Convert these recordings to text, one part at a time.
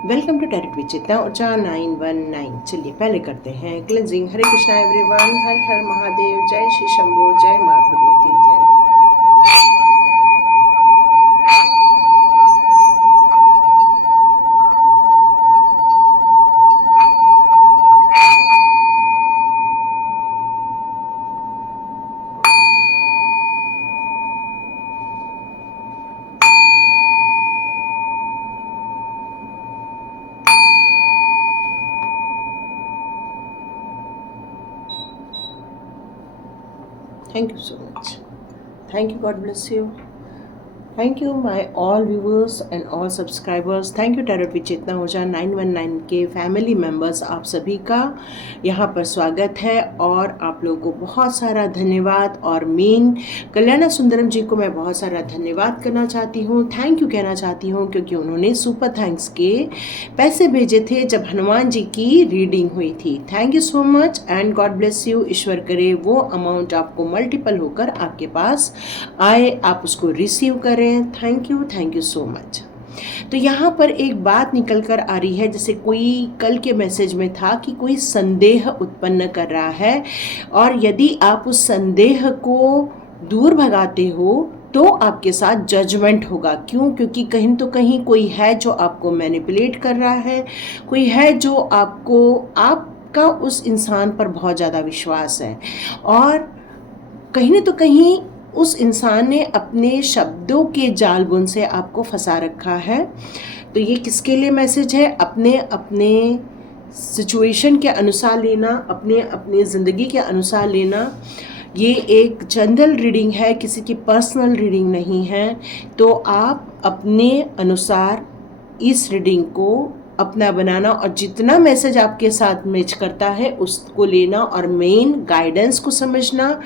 Welcome to tarot विचित्रा ऊर्जा 919। चलिए पहले करते हैं क्लेंजिंग। हरे कृष्णा एवरीवन, हर हर महादेव, जय श्री शंभो, जय माँ भगवती, जय। Thank you so much. Thank you. God bless you. Thank you my all viewers and all subscribers. Thank you tarot with Chetna Urja 919 के फैमिली मेम्बर्स, आप सभी का यहाँ पर स्वागत है और आप लोगों को बहुत सारा धन्यवाद। और मेन कल्याणा सुंदरम जी को मैं बहुत सारा धन्यवाद करना चाहती हूँ, थैंक यू कहना चाहती हूँ, क्योंकि उन्होंने सुपर थैंक्स के पैसे भेजे थे जब हनुमान जी की रीडिंग हुई थी। Thank you so much and God bless you. ईश्वर करे वो अमाउंट आपको मल्टीपल होकर आपके पास आए, आप उसको रिसीव करें। Thank you so much. तो यहाँ पर एक बात निकल कर आ रही है, जैसे कोई कल के मैसेज में था कि कोई संदेह उत्पन्न कर रहा है और यदि आप उस संदेह को दूर भगाते हो तो आपके साथ जजमेंट होगा। क्यों? क्योंकि कहीं तो कहीं कोई है जो आपको मैनिपुलेट कर रहा है, कोई है जो आपका उस इंसान पर बहुत ज़्यादा विश्वास है और कहीं न तो कहीं उस इंसान ने अपने शब्दों के जाल बुन से आपको फंसा रखा है। तो ये किसके लिए मैसेज है? अपने अपने सिचुएशन के अनुसार लेना, अपने अपने ज़िंदगी के अनुसार लेना। ये एक जनरल रीडिंग है, किसी की पर्सनल रीडिंग नहीं है। तो आप अपने अनुसार इस रीडिंग को अपना बनाना और जितना मैसेज आपके साथ मैच करता है उसको लेना और मेन गाइडेंस को समझना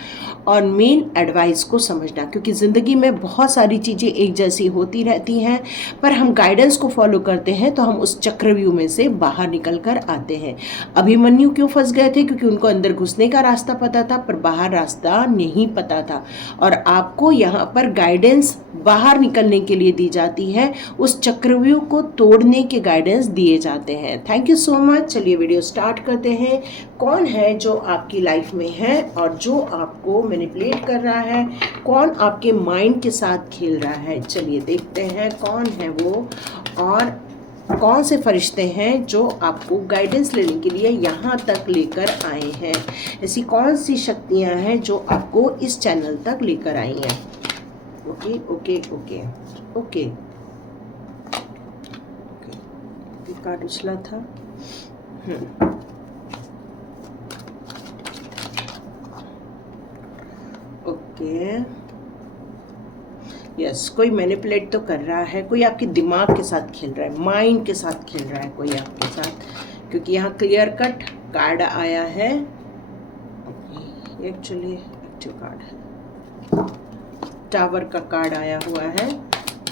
और मेन एडवाइस को समझना, क्योंकि ज़िंदगी में बहुत सारी चीज़ें एक जैसी होती रहती हैं, पर हम गाइडेंस को फॉलो करते हैं तो हम उस चक्रव्यूह में से बाहर निकल कर आते हैं। अभिमन्यु क्यों फंस गए थे? क्योंकि उनको अंदर घुसने का रास्ता पता था पर बाहर रास्ता नहीं पता था। और आपको यहाँ पर गाइडेंस बाहर निकलने के लिए दी जाती है, उस चक्रव्यूह को तोड़ने के गाइडेंस दिए जाते हैं। Thank you so much. चलिए वीडियो स्टार्ट करते हैं। कौन है जो आपकी लाइफ में है और जो आपको मैनिपुलेट कर रहा है? कौन आपके माइंड के साथ खेल रहा है? चलिए देखते हैं कौन है वो और कौन से फरिश्ते हैं जो आपको गाइडेंस लेने के लिए यहाँ तक लेकर आए हैं। ऐसी कौन सी शक्तियाँ हैं जो आपको इस चैनल तक लेकर आई हैं? Okay okay okay okay. Card उछला था। ओके यस, कोई मैनिपुलेट तो कर रहा है, कोई आपके दिमाग के साथ खेल रहा है, माइंड के साथ खेल रहा है कोई आपके साथ, क्योंकि यहाँ क्लियर कट कार्ड आया है। एक्चुअली एक्टिव कार्ड है, टावर का कार्ड आया हुआ है।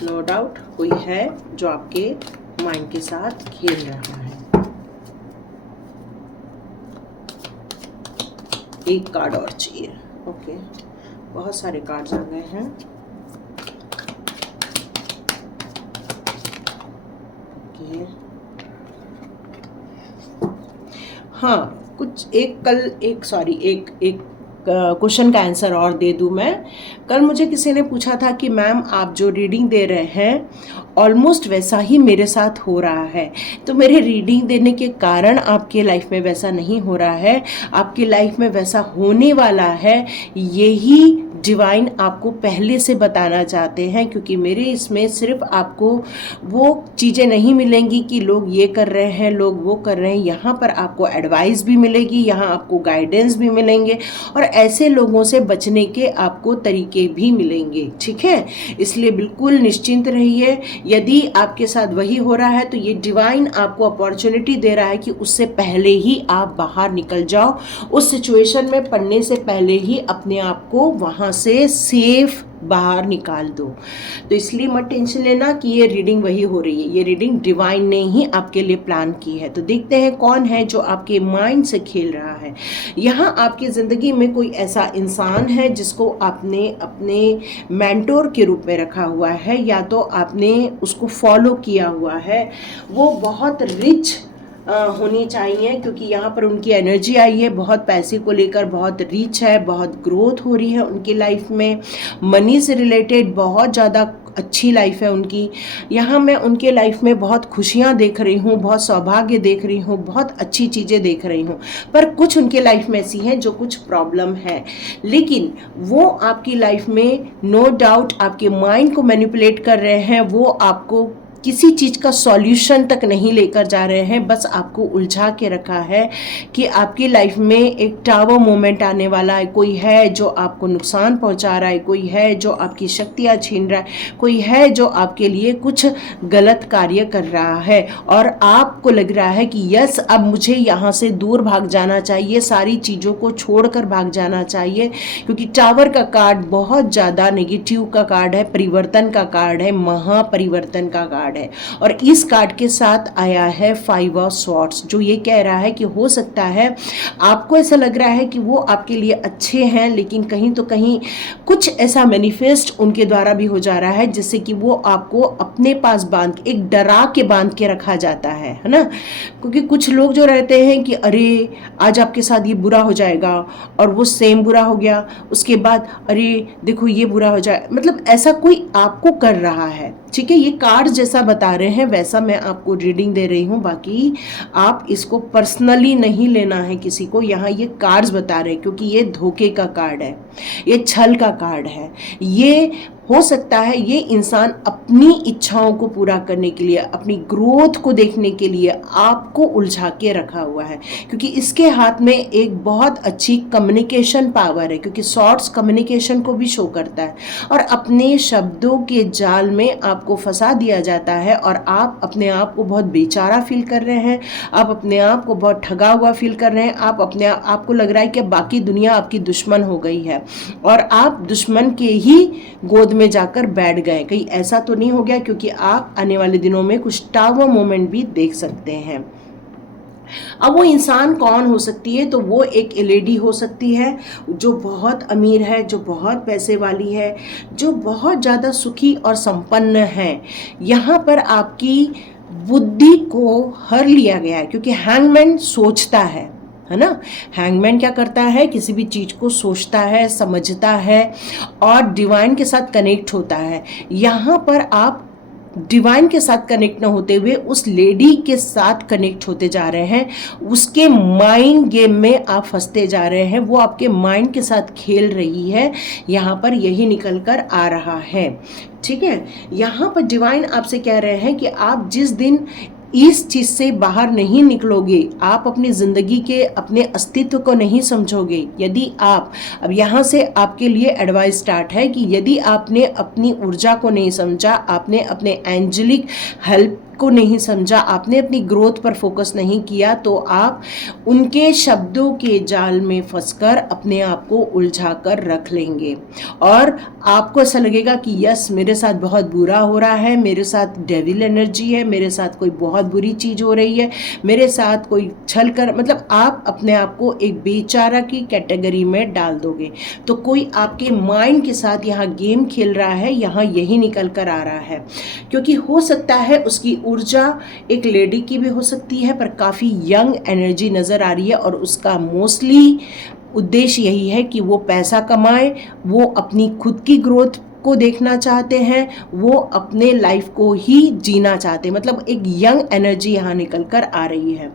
नो डाउट कोई है जो आपके माइंड के साथ खेल रहा है। एक कार्ड और चाहिए। ओके, बहुत सारे कार्ड्स आ गए हैं। ओके हाँ, कुछ एक क्वेश्चन का आंसर और दे दूं मैं। कल मुझे किसी ने पूछा था कि मैम आप जो रीडिंग दे रहे हैं ऑलमोस्ट वैसा ही मेरे साथ हो रहा है। तो मेरे रीडिंग देने के कारण आपके लाइफ में वैसा नहीं हो रहा है, आपकी लाइफ में वैसा होने वाला है। यही डिवाइन आपको पहले से बताना चाहते हैं, क्योंकि मेरे इसमें सिर्फ आपको वो चीज़ें नहीं मिलेंगी कि लोग ये कर रहे हैं, लोग वो कर रहे हैं। यहाँ पर आपको एडवाइस भी मिलेगी, यहाँ आपको गाइडेंस भी मिलेंगे और ऐसे लोगों से बचने के आपको तरीके भी मिलेंगे। ठीक है, इसलिए बिल्कुल निश्चिंत रहिए। यदि आपके साथ वही हो रहा है तो ये डिवाइन आपको अपॉर्चुनिटी दे रहा है कि उससे पहले ही आप बाहर निकल जाओ, उस सिचुएशन में पड़ने से पहले ही अपने आप को वहाँ से सेफ बाहर निकाल दो। तो इसलिए मत टेंशन लेना कि ये रीडिंग वही हो रही है, ये रीडिंग डिवाइन ने ही आपके लिए प्लान की है। तो देखते हैं कौन है जो आपके माइंड से खेल रहा है। यहाँ आपकी ज़िंदगी में कोई ऐसा इंसान है जिसको आपने अपने मेंटोर के रूप में रखा हुआ है, या तो आपने उसको फॉलो किया हुआ है। वो बहुत रिच होनी चाहिए, क्योंकि यहाँ पर उनकी एनर्जी आई है, बहुत पैसे को लेकर बहुत रिच है, बहुत ग्रोथ हो रही है उनकी लाइफ में, मनी से रिलेटेड बहुत ज़्यादा अच्छी लाइफ है उनकी। यहाँ मैं उनके लाइफ में बहुत खुशियाँ देख रही हूँ, बहुत सौभाग्य देख रही हूँ, बहुत अच्छी चीज़ें देख रही हूँ। पर कुछ उनके लाइफ में ऐसी हैं जो कुछ प्रॉब्लम है, लेकिन वो आपकी लाइफ में नो डाउट आपके माइंड को मैनिपुलेट कर रहे हैं। वो आपको किसी चीज़ का सॉल्यूशन तक नहीं लेकर जा रहे हैं, बस आपको उलझा के रखा है कि आपकी लाइफ में एक टावर मोमेंट आने वाला है। कोई है जो आपको नुकसान पहुंचा रहा है, कोई है जो आपकी शक्तियां छीन रहा है, कोई है जो आपके लिए कुछ गलत कार्य कर रहा है, और आपको लग रहा है कि यस अब मुझे यहाँ से दूर भाग जाना चाहिए, सारी चीज़ों को छोड़कर भाग जाना चाहिए। क्योंकि टावर का कार्ड बहुत ज़्यादा नेगेटिव का कार्ड है, परिवर्तन का कार्ड है, महापरिवर्तन का कार्ड है। और इस कार्ड के साथ आया है 5 ऑफ स्वॉर्ड्स, जो ये कह रहा है कि हो सकता है आपको ऐसा लग रहा है कि वो आपके लिए अच्छे हैं, लेकिन कहीं तो कहीं कुछ ऐसा मैनिफेस्ट उनके द्वारा भी हो जा रहा है जिससे कि वो आपको अपने पास बांध एक डरा के बांध के रखा जाता है ना। क्योंकि कुछ लोग जो रहते हैं कि अरे आज आपके साथ ये बुरा हो जाएगा, और वो सेम बुरा हो गया, उसके बाद अरे देखो ये बुरा हो जाए, मतलब ऐसा कोई आपको कर रहा है। ठीक है, ये कार्ड जैसा बता रहे हैं वैसा मैं आपको रीडिंग दे रही हूँ, बाकी आप इसको पर्सनली नहीं लेना है किसी को। यहाँ ये कार्ड्स बता रहे हैं, क्योंकि ये धोखे का कार्ड है, ये छल का कार्ड है। ये हो सकता है ये इंसान अपनी इच्छाओं को पूरा करने के लिए, अपनी ग्रोथ को देखने के लिए आपको उलझा के रखा हुआ है, क्योंकि इसके हाथ में एक बहुत अच्छी कम्युनिकेशन पावर है, क्योंकि शॉर्ट्स कम्युनिकेशन को भी शो करता है। और अपने शब्दों के जाल में आपको फंसा दिया जाता है, और आप अपने आप को बहुत बेचारा फील कर रहे हैं, आप अपने आप को बहुत ठगा हुआ फील कर रहे हैं, आप अपने आपको लग रहा है कि बाकी दुनिया आपकी दुश्मन हो गई है, और आप दुश्मन के ही गोद में जाकर बैठ गए। कहीं ऐसा तो नहीं हो गया, क्योंकि आप आने वाले दिनों में कुछ टावर मोमेंट भी देख सकते हैं। अब वो इंसान कौन हो सकती है? तो वो एक लेडी हो सकती है जो बहुत अमीर है, जो बहुत पैसे वाली है, जो बहुत ज़्यादा सुखी और संपन्न है। यहाँ पर आपकी बुद्धि को हर लिया गया है, क्योंकि हैंगमैन सोचता है ना। हैंगमैन क्या करता है? किसी भी चीज़ को सोचता है, समझता है और डिवाइन के साथ कनेक्ट होता है। यहाँ पर आप डिवाइन के साथ कनेक्ट न होते हुए उस लेडी के साथ कनेक्ट होते जा रहे हैं, उसके माइंड गेम में आप फंसते जा रहे हैं, वो आपके माइंड के साथ खेल रही है। यहाँ पर यही निकल कर आ रहा है। ठीक है, यहाँ पर डिवाइन आपसे कह रहे हैं कि आप जिस दिन इस चीज़ से बाहर नहीं निकलोगे, आप अपनी ज़िंदगी के अपने अस्तित्व को नहीं समझोगे, यदि आप अब यहाँ से आपके लिए एडवाइस स्टार्ट है कि यदि आपने अपनी ऊर्जा को नहीं समझा, आपने अपने एंजेलिक हेल्प को नहीं समझा, आपने अपनी ग्रोथ पर फोकस नहीं किया, तो आप उनके शब्दों के जाल में फंसकर अपने आप को उलझा कर रख लेंगे, और आपको ऐसा लगेगा कि यस मेरे साथ बहुत बुरा हो रहा है, मेरे साथ डेविल एनर्जी है, मेरे साथ कोई बहुत बुरी चीज़ हो रही है, मेरे साथ कोई छल कर, मतलब आप अपने आप को एक बेचारा की कैटेगरी में डाल दोगे। तो कोई आपके माइंड के साथ यहाँ गेम खेल रहा है, यहाँ यही निकल कर आ रहा है। क्योंकि हो सकता है उसकी ऊर्जा एक लेडी की भी हो सकती है, पर काफ़ी यंग एनर्जी नज़र आ रही है, और उसका मोस्टली उद्देश्य यही है कि वो पैसा कमाए, वो अपनी खुद की ग्रोथ को देखना चाहते हैं, वो अपने लाइफ को ही जीना चाहते हैं। मतलब एक यंग एनर्जी यहाँ निकल कर आ रही है।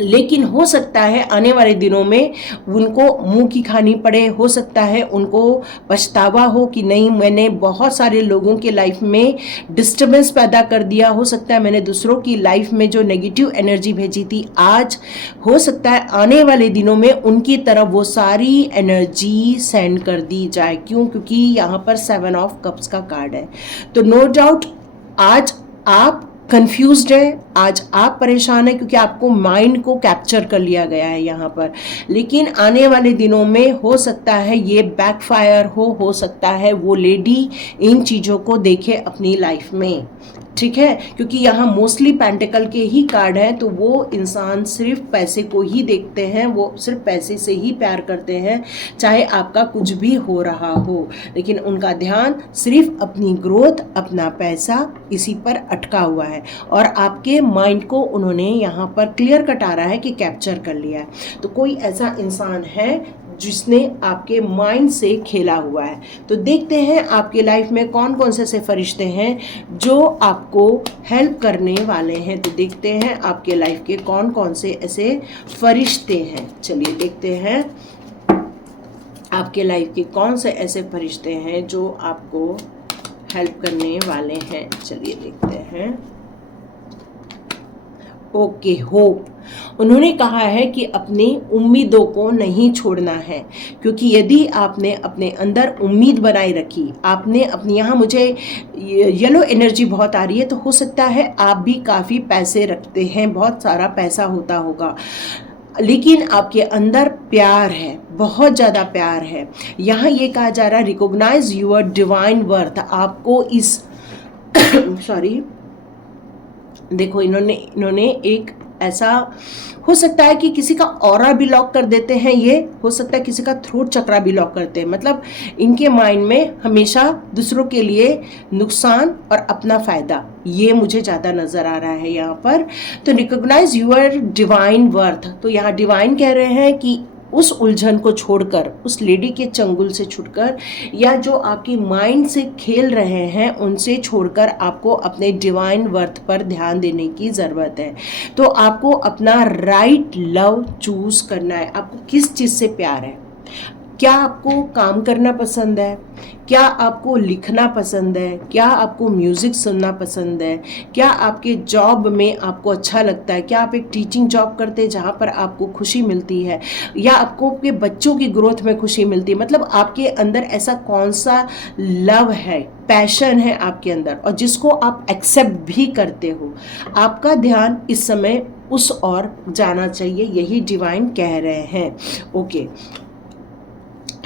लेकिन हो सकता है आने वाले दिनों में उनको मुंह की खानी पड़े, हो सकता है उनको पछतावा हो कि नहीं मैंने बहुत सारे लोगों के लाइफ में डिस्टर्बेंस पैदा कर दिया, हो सकता है मैंने दूसरों की लाइफ में जो नेगेटिव एनर्जी भेजी थी, आज हो सकता है आने वाले दिनों में उनकी तरफ वो सारी एनर्जी सेंड कर दी जाए। क्यों? क्योंकि यहाँ पर 7 ऑफ कप्स का कार्ड है। तो नो डाउट आज आप कंफ्यूज्ड है, आज आप परेशान हैं क्योंकि आपको माइंड को कैप्चर कर लिया गया है यहाँ पर। लेकिन आने वाले दिनों में हो सकता है ये बैकफायर हो सकता है वो लेडी इन चीज़ों को देखे अपनी लाइफ में, ठीक है, क्योंकि यहाँ मोस्टली पेंटिकल के ही कार्ड है। तो वो इंसान सिर्फ पैसे को ही देखते हैं, वो सिर्फ पैसे से ही प्यार करते हैं, चाहे आपका कुछ भी हो रहा हो, लेकिन उनका ध्यान सिर्फ अपनी ग्रोथ, अपना पैसा, इसी पर अटका हुआ है। और आपके माइंड को उन्होंने यहाँ पर क्लियर कट आ रहा है कि कैप्चर कर लिया है। तो कोई ऐसा इंसान है जिसने आपके माइंड से खेला हुआ है। तो देखते हैं आपके लाइफ में कौन कौन से ऐसे फरिश्ते हैं जो आपको हेल्प करने वाले हैं। तो देखते हैं आपके लाइफ के कौन कौन से ऐसे फरिश्ते हैं। चलिए देखते हैं आपके लाइफ के कौन से ऐसे फरिश्ते हैं जो आपको हेल्प करने वाले हैं। चलिए देखते हैं। Okay, hope. उन्होंने कहा है कि अपनी उम्मीदों को नहीं छोड़ना है, क्योंकि यदि आपने अपने अंदर उम्मीद बनाए रखी, आपने अपनी, यहाँ मुझे येलो एनर्जी बहुत आ रही है, तो हो सकता है आप भी काफ़ी पैसे रखते हैं, बहुत सारा पैसा होता होगा, लेकिन आपके अंदर प्यार है, बहुत ज़्यादा प्यार है। यहाँ ये कहा जा रहा है रिकॉग्नाइज योर डिवाइन वर्थ। आपको इस सॉरी देखो, इन्होंने एक ऐसा, हो सकता है कि किसी का ऑरा भी लॉक कर देते हैं, ये हो सकता है किसी का थ्रोट चक्रा भी लॉक करते हैं। मतलब इनके माइंड में हमेशा दूसरों के लिए नुकसान और अपना फ़ायदा, ये मुझे ज़्यादा नज़र आ रहा है यहाँ पर। तो रिकॉग्नाइज यूर डिवाइन वर्थ, तो यहाँ डिवाइन कह रहे हैं कि उस उलझन को छोड़कर, उस लेडी के चंगुल से छुटकर, या जो आपकी माइंड से खेल रहे हैं उनसे छोड़कर आपको अपने डिवाइन वर्थ पर ध्यान देने की ज़रूरत है। तो आपको अपना राइट लव चूज करना है। आपको किस चीज़ से प्यार है? क्या आपको काम करना पसंद है? क्या आपको लिखना पसंद है? क्या आपको म्यूज़िक सुनना पसंद है? क्या आपके जॉब में आपको अच्छा लगता है? क्या आप एक टीचिंग जॉब करते हैं जहाँ पर आपको खुशी मिलती है, या आपको आपके बच्चों की ग्रोथ में खुशी मिलती है? मतलब आपके अंदर ऐसा कौन सा लव है, पैशन है आपके अंदर, और जिसको आप एक्सेप्ट भी करते हो? आपका ध्यान इस समय उस ओर जाना चाहिए, यही डिवाइन कह रहे हैं। ओके,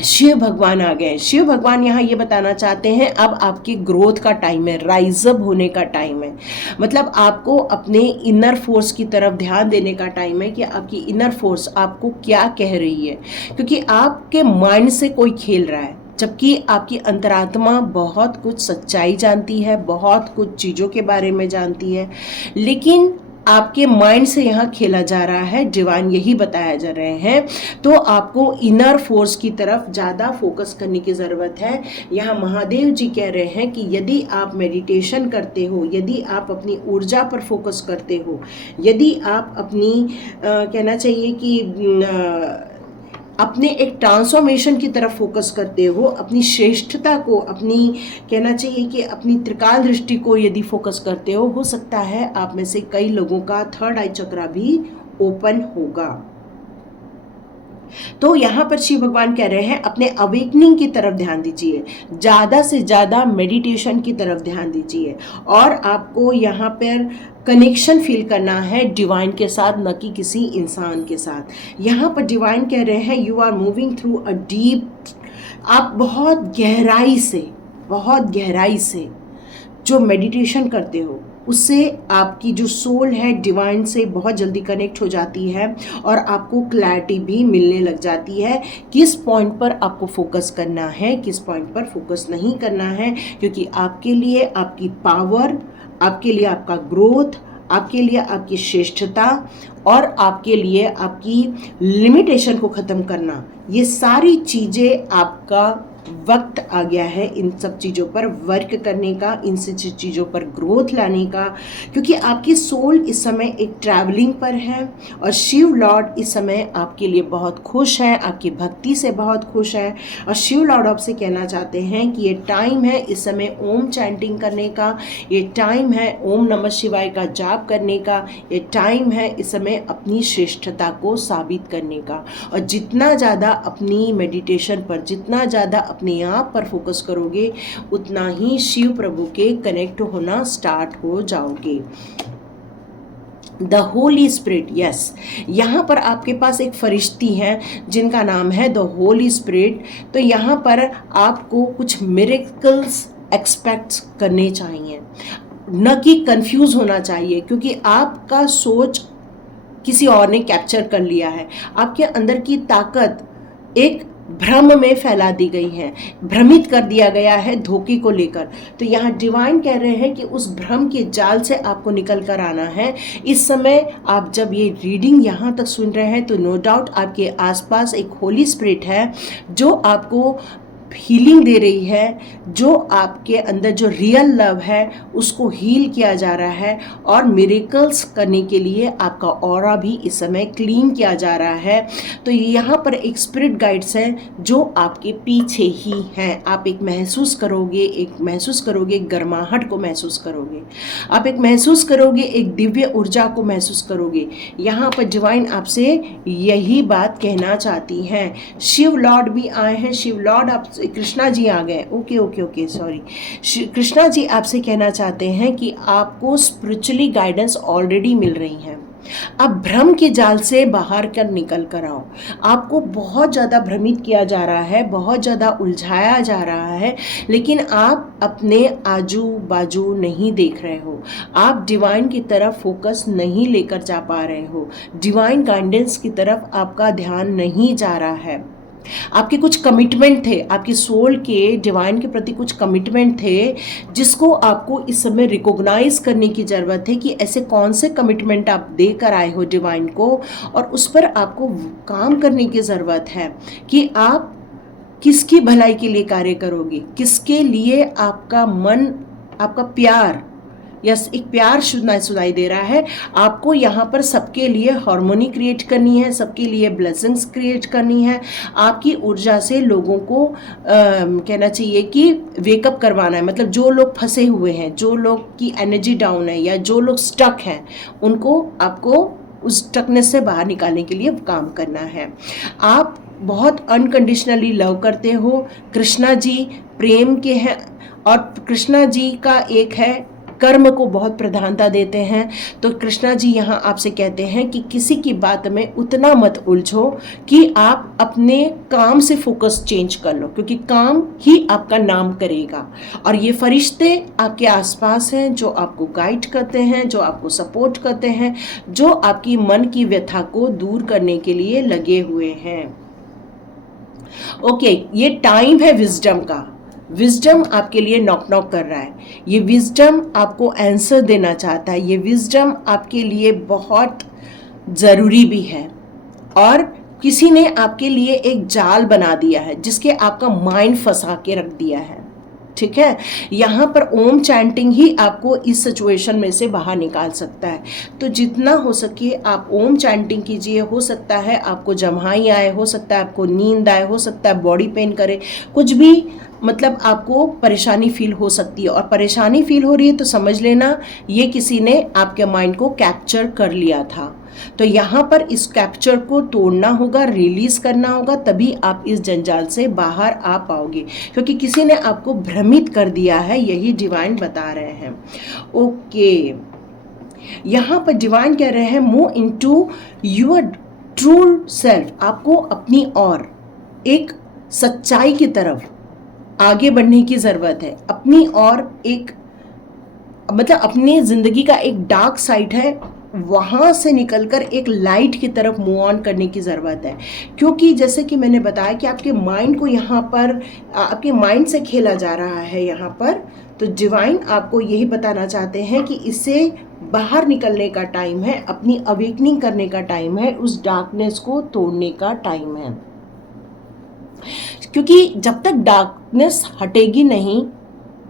शिव भगवान आ गए। शिव भगवान यहाँ ये बताना चाहते हैं अब आपकी ग्रोथ का टाइम है, राइज अप होने का टाइम है। मतलब आपको अपने इनर फोर्स की तरफ ध्यान देने का टाइम है कि आपकी इनर फोर्स आपको क्या कह रही है, क्योंकि आपके माइंड से कोई खेल रहा है, जबकि आपकी अंतरात्मा बहुत कुछ सच्चाई जानती है, बहुत कुछ चीज़ों के बारे में जानती है, लेकिन आपके माइंड से यहाँ खेला जा रहा है। डिवाइन यही बताया जा रहे हैं। तो आपको इनर फोर्स की तरफ ज़्यादा फोकस करने की ज़रूरत है। यहाँ महादेव जी कह रहे हैं कि यदि आप मेडिटेशन करते हो, यदि आप अपनी ऊर्जा पर फोकस करते हो, यदि आप अपनी कहना चाहिए कि अपने एक ट्रांसफॉर्मेशन की तरफ फोकस करते हो, अपनी श्रेष्ठता को, अपनी कहना चाहिए कि अपनी त्रिकाल दृष्टि को यदि फोकस करते हो सकता है आप में से कई लोगों का थर्ड आई चक्रा भी ओपन होगा। तो यहाँ पर शिव भगवान कह रहे हैं अपने अवेकनिंग की तरफ ध्यान दीजिए, ज़्यादा से ज़्यादा मेडिटेशन की तरफ ध्यान दीजिए, और आपको यहाँ पर कनेक्शन फील करना है डिवाइन के साथ, न कि किसी इंसान के साथ। यहाँ पर डिवाइन कह रहे हैं you are moving through a deep, आप बहुत गहराई से जो मेडिटेशन करते हो उससे आपकी जो सोल है डिवाइन से बहुत जल्दी कनेक्ट हो जाती है, और आपको क्लैरिटी भी मिलने लग जाती है किस पॉइंट पर आपको फोकस करना है, किस पॉइंट पर फोकस नहीं करना है, क्योंकि आपके लिए आपकी पावर, आपके लिए आपका ग्रोथ, आपके लिए आपकी श्रेष्ठता, और आपके लिए आपकी लिमिटेशन को ख़त्म करना, ये सारी चीज़ें आपका वक्त आ गया है इन सब चीज़ों पर वर्क करने का, इन सब चीज़ों पर ग्रोथ लाने का, क्योंकि आपकी सोल इस समय एक ट्रैवलिंग पर है, और शिव लॉर्ड इस समय आपके लिए बहुत खुश है, आपकी भक्ति से बहुत खुश है, और शिव लॉर्ड आपसे कहना चाहते हैं कि ये टाइम है इस समय ओम चैंटिंग करने का, ये टाइम है ओम नमः शिवाय का जाप करने का, ये टाइम है इस समय अपनी श्रेष्ठता को साबित करने का। और जितना ज़्यादा अपनी मेडिटेशन पर, जितना ज़्यादा अपने आप पर फोकस करोगे उतना ही शिव प्रभु के कनेक्ट होना स्टार्ट हो जाओगे। द होली स्पिरिट, यस, यहाँ पर आपके पास एक फरिश्ती है जिनका नाम है द होली स्पिरिट। तो यहाँ पर आपको कुछ मिरेकल्स एक्सपेक्ट करने चाहिए, न कि कंफ्यूज होना चाहिए, क्योंकि आपका सोच किसी और ने कैप्चर कर लिया है। आपके अंदर की ताकत एक भ्रम में फैला दी गई है, भ्रमित कर दिया गया है धोखे को लेकर। तो यहाँ डिवाइन कह रहे हैं कि उस भ्रम के जाल से आपको निकल कर आना है। इस समय आप जब ये रीडिंग यहाँ तक सुन रहे हैं तो नो डाउट आपके आसपास एक होली स्पिरिट है जो आपको हीलिंग दे रही है, जो आपके अंदर जो रियल लव है उसको हील किया जा रहा है, और मिरेकल्स करने के लिए आपका ऑरा भी इस समय क्लीन किया जा रहा है। तो यहाँ पर एक स्पिरिट गाइड्स हैं जो आपके पीछे ही हैं। आप एक महसूस करोगे गर्माहट को महसूस करोगे, आप एक महसूस करोगे, एक दिव्य ऊर्जा को महसूस करोगे। यहाँ पर डिवाइन आपसे यही बात कहना चाहती हैं। शिव लॉर्ड भी आए हैं, शिव लॉर्ड आप कृष्णा जी आ गए, ओके सॉरी, कृष्णा जी आपसे कहना चाहते हैं कि आपको स्पिरिचुअली गाइडेंस ऑलरेडी मिल रही है। अब भ्रम के जाल से बाहर कर निकल कर आओ। आपको बहुत ज़्यादा भ्रमित किया जा रहा है, बहुत ज़्यादा उलझाया जा रहा है, लेकिन आप अपने आजू बाजू नहीं देख रहे हो, आप डिवाइन की तरफ फोकस नहीं लेकर जा पा रहे हो, डिवाइन गाइडेंस की तरफ आपका ध्यान नहीं जा रहा है। आपके कुछ कमिटमेंट थे, आपकी सोल के डिवाइन के प्रति कुछ कमिटमेंट थे जिसको आपको इस समय रिकॉग्नाइज करने की ज़रूरत है कि ऐसे कौन से कमिटमेंट आप देकर आए हो डिवाइन को, और उस पर आपको काम करने की ज़रूरत है कि आप किसकी भलाई के लिए कार्य करोगे, किसके लिए आपका मन, आपका प्यार, यस एक प्यार सुनाई दे रहा है आपको। यहाँ पर सबके लिए हार्मोनी क्रिएट करनी है, सबके लिए ब्लेसिंग्स क्रिएट करनी है, आपकी ऊर्जा से लोगों को कहना चाहिए कि वेकअप करवाना है। मतलब जो लोग फंसे हुए हैं, जो लोग की एनर्जी डाउन है या जो लोग स्टक हैं, उनको आपको उस स्टकनेस से बाहर निकालने के लिए काम करना है। आप बहुत अनकंडीशनली लव करते हो, कृष्णा जी प्रेम के हैं, और कृष्णा जी का एक है कर्म को बहुत प्रधानता देते हैं। तो कृष्णा जी यहाँ आपसे कहते हैं कि किसी की बात में उतना मत उलझो कि आप अपने काम से फोकस चेंज कर लो, क्योंकि काम ही आपका नाम करेगा। और ये फरिश्ते आपके आसपास हैं जो आपको गाइड करते हैं, जो आपको सपोर्ट करते हैं, जो आपकी मन की व्यथा को दूर करने के लिए लगे हुए हैं। ओके, ये टाइम है विजडम का। विजडम आपके लिए नॉक नॉक कर रहा है, ये विजडम आपको आंसर देना चाहता है, ये विजडम आपके लिए बहुत ज़रूरी भी है। और किसी ने आपके लिए एक जाल बना दिया है जिसके आपका माइंड फंसा के रख दिया है, ठीक है। यहाँ पर ओम चैंटिंग ही आपको इस सिचुएशन में से बाहर निकाल सकता है। तो जितना हो सके आप ओम चैंटिंग कीजिए। हो सकता है आपको जम्हाई आए, हो सकता है आपको नींद आए, हो सकता है बॉडी पेन करे, कुछ भी, मतलब आपको परेशानी फील हो सकती है। और परेशानी फील हो रही है तो समझ लेना ये किसी ने आपके माइंड को कैप्चर कर लिया था। तो यहाँ पर इस कैप्चर को तोड़ना होगा, रिलीज करना होगा, तभी आप इस जंजाल से बाहर आ पाओगे, क्योंकि किसी ने आपको भ्रमित कर दिया है, यही डिवाइन बता रहे हैं। ओके, यहाँ पर डिवाइन कह रहे हैं move into your true self. आपको अपनी और एक सच्चाई की तरफ आगे बढ़ने की ज़रूरत है। अपनी और एक, मतलब अपनी ज़िंदगी का एक डार्क साइड है, वहाँ से निकलकर एक लाइट की तरफ मूव ऑन करने की ज़रूरत है। क्योंकि जैसे कि मैंने बताया कि आपके माइंड को यहाँ पर, आपके माइंड से खेला जा रहा है यहाँ पर। तो डिवाइन आपको यही बताना चाहते हैं कि इससे बाहर निकलने का टाइम है, अपनी अवेकनिंग करने का टाइम है, उस डार्कनेस को तोड़ने का टाइम है। क्योंकि जब तक डार्कनेस हटेगी नहीं,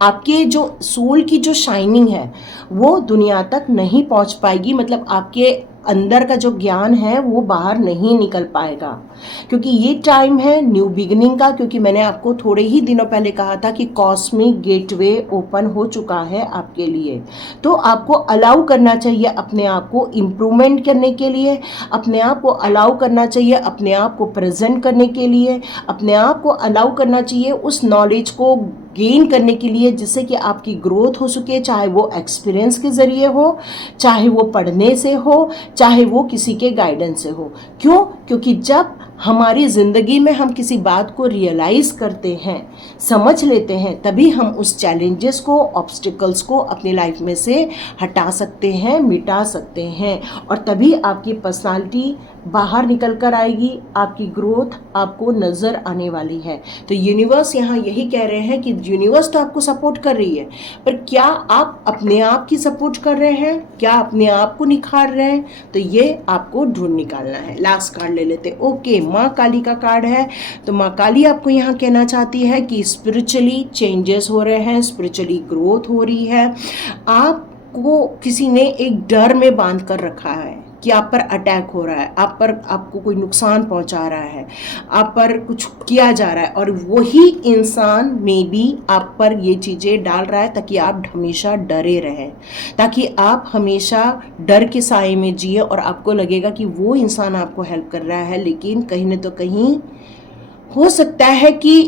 आपके जो सोल की जो शाइनिंग है वो दुनिया तक नहीं पहुंच पाएगी। मतलब आपके अंदर का जो ज्ञान है वो बाहर नहीं निकल पाएगा, क्योंकि ये टाइम है न्यू बिगिनिंग का। क्योंकि मैंने आपको थोड़े ही दिनों पहले कहा था कि कॉस्मिक गेटवे ओपन हो चुका है आपके लिए। तो आपको अलाउ करना चाहिए अपने आप को इम्प्रूवमेंट करने के लिए, अपने आप को अलाउ करना चाहिए अपने आप को प्रेजेंट करने के लिए, अपने आप को अलाउ करना चाहिए उस नॉलेज को गेन करने के लिए जिससे कि आपकी ग्रोथ हो सके, चाहे वो एक्सपीरियंस के ज़रिए हो, चाहे वो पढ़ने से हो, चाहे वो किसी के गाइडेंस से हो। क्यों? क्योंकि जब हमारी ज़िंदगी में हम किसी बात को रियलाइज़ करते हैं, समझ लेते हैं, तभी हम उस चैलेंजेस को, ऑब्स्टिकल्स को अपनी लाइफ में से हटा सकते हैं, मिटा सकते हैं, और तभी आपकी पर्सनालिटी बाहर निकल कर आएगी, आपकी ग्रोथ आपको नज़र आने वाली है। तो यूनिवर्स यहाँ यही कह रहे हैं कि यूनिवर्स तो आपको सपोर्ट कर रही है, पर क्या आप अपने आप की सपोर्ट कर रहे हैं? क्या अपने आप को निखार रहे हैं? तो ये आपको ढूंढ निकालना है। लास्ट कार्ड ले लेते। ओके, माँ काली का कार्ड है। तो माँ काली आपको यहाँ कहना चाहती है कि स्पिरिचुअली चेंजेस हो रहे हैं, स्पिरिचुअली ग्रोथ हो रही है। आपको किसी ने एक डर में बांध कर रखा है कि आप पर अटैक हो रहा है, आप पर आपको कोई नुकसान पहुंचा रहा है, आप पर कुछ किया जा रहा है, और वही इंसान में भी आप पर ये चीज़ें डाल रहा है ताकि आप हमेशा डरे रहें, ताकि आप हमेशा डर के साए में जिए, और आपको लगेगा कि वो इंसान आपको हेल्प कर रहा है, लेकिन कहीं न तो कहीं हो सकता है कि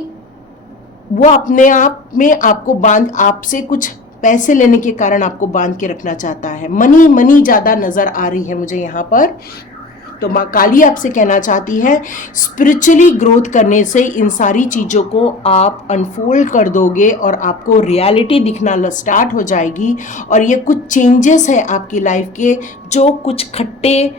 वो अपने आप में आपको आपसे कुछ पैसे लेने के कारण आपको बांध के रखना चाहता है। मनी ज़्यादा नज़र आ रही है मुझे यहाँ पर। तो माँ काली आपसे कहना चाहती है स्पिरिचुअली ग्रोथ करने से इन सारी चीज़ों को आप अनफोल्ड कर दोगे और आपको रियलिटी दिखना स्टार्ट हो जाएगी। और ये कुछ चेंजेस है आपकी लाइफ के जो कुछ खट्टे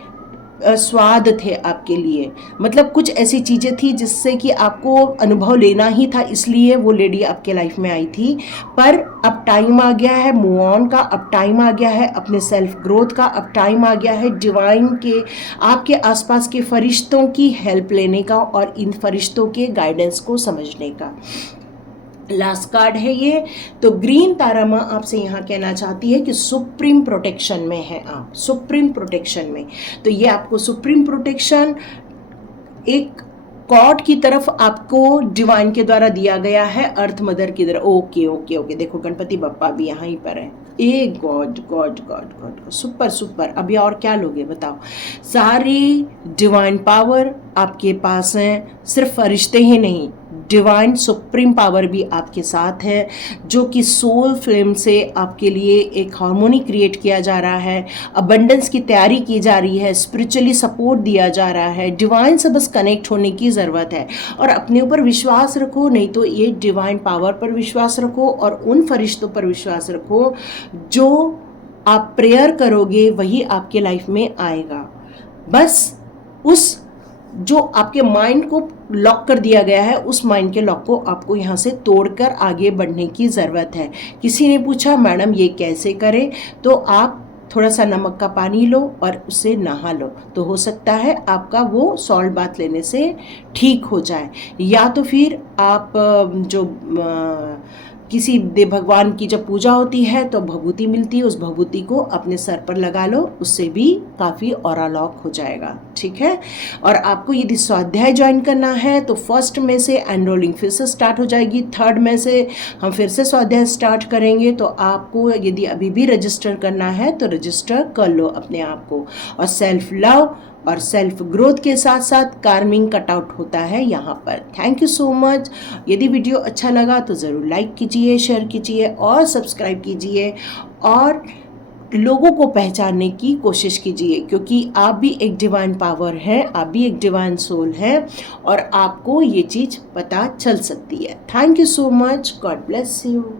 स्वाद थे आपके लिए, मतलब कुछ ऐसी चीज़ें थी जिससे कि आपको अनुभव लेना ही था, इसलिए वो लेडी आपके लाइफ में आई थी। पर अब टाइम आ गया है मूव ऑन का, अब टाइम आ गया है अपने सेल्फ ग्रोथ का, अब टाइम आ गया है डिवाइन के, आपके आसपास के फरिश्तों की हेल्प लेने का और इन फरिश्तों के गाइडेंस को समझने का। लास्ट कार्ड है ये। तो ग्रीन तारा माँ आपसे यहाँ कहना चाहती है कि सुप्रीम प्रोटेक्शन में है आप, सुप्रीम प्रोटेक्शन में। तो ये आपको सुप्रीम प्रोटेक्शन एक गॉड की तरफ आपको डिवाइन के द्वारा दिया गया है, अर्थ मदर की तरफ। ओके ओके ओके, देखो गणपति बप्पा भी यहाँ ही पर है। ए God God God God, super super. अभी और क्या लोगे बताओ? सारी डिवाइन पावर आपके पास है, सिर्फ फरिश्ते ही नहीं, डिवाइन सुप्रीम पावर भी आपके साथ है, जो कि सोल फ्लेम से आपके लिए एक हार्मोनी क्रिएट किया जा रहा है, अबंडेंस की तैयारी की जा रही है, स्पिरिचुअली सपोर्ट दिया जा रहा है। डिवाइन से बस कनेक्ट होने की ज़रूरत है और अपने ऊपर विश्वास रखो, नहीं तो ये डिवाइन पावर पर विश्वास रखो और उन फरिश्तों पर विश्वास रखो जो आप प्रेयर करोगे वही आपके लाइफ में आएगा। बस उस जो आपके माइंड को लॉक कर दिया गया है, उस माइंड के लॉक को आपको यहाँ से तोड़कर आगे बढ़ने की ज़रूरत है। किसी ने पूछा मैडम ये कैसे करें, तो आप थोड़ा सा नमक का पानी लो और उससे नहा लो, तो हो सकता है आपका वो सॉल्ट बाथ लेने से ठीक हो जाए। या तो फिर आप जो किसी देव भगवान की जब पूजा होती है तो भभूति मिलती है, उस भभूति को अपने सर पर लगा लो, उससे भी काफ़ी ऑरा लॉक हो जाएगा। ठीक है। और आपको यदि स्वाध्याय ज्वाइन करना है तो 1 मई से एनरोलिंग फिर से स्टार्ट हो जाएगी, 3 मई से हम फिर से स्वाध्याय स्टार्ट करेंगे। तो आपको यदि अभी भी रजिस्टर करना है तो रजिस्टर कर लो अपने आप को। और सेल्फ लव और सेल्फ ग्रोथ के साथ साथ कार्मिंग कटआउट होता है यहाँ पर। Thank you so much. यदि वीडियो अच्छा लगा तो ज़रूर लाइक कीजिए, शेयर कीजिए और सब्सक्राइब कीजिए और लोगों को पहचानने की कोशिश कीजिए, क्योंकि आप भी एक डिवाइन पावर है, आप भी एक डिवाइन सोल है और आपको ये चीज़ पता चल सकती है। Thank you so much. God bless you.